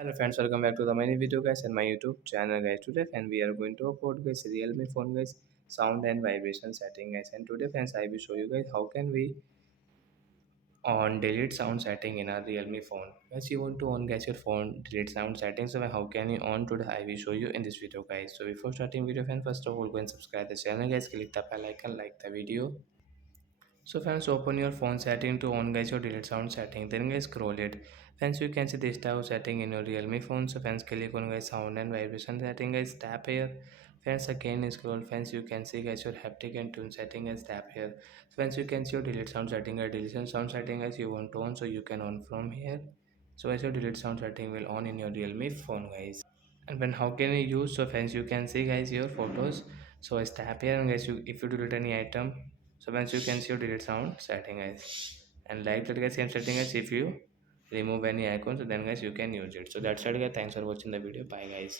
Hello friends, welcome back to the mini video guys and my YouTube channel guys. Today friends we are going to upload guys realme phone guys sound and vibration setting guys, and today friends I will show you guys how can we on delete sound setting in our realme phone. Guys, you want to on guys your phone delete sound settings, so how can you on today I will show you in this video guys. So before starting video friends, first of all go and subscribe the channel guys, click the bell icon, like the video. So friends, open your phone setting to on guys your delete sound setting. Then guys scroll it. Friends, you can see this type of setting in your Realme phone. So friends, click on guys sound and vibration setting guys. Tap here. Friends, again scroll. Friends, you can see guys your haptic and tune setting guys. Tap here. Friends, you can see your delete sound setting or deletion sound setting guys. You want to on, so you can on from here. So guys your delete sound setting will on in your Realme phone guys. And when how can you use, so friends you can see guys your photos. So I tap here and guys you if you delete any item, so once you can see your delete sound setting guys, and like that guys same setting as if you remove any icon, so then guys you can use it. So that's it guys, thanks for watching the video, bye guys.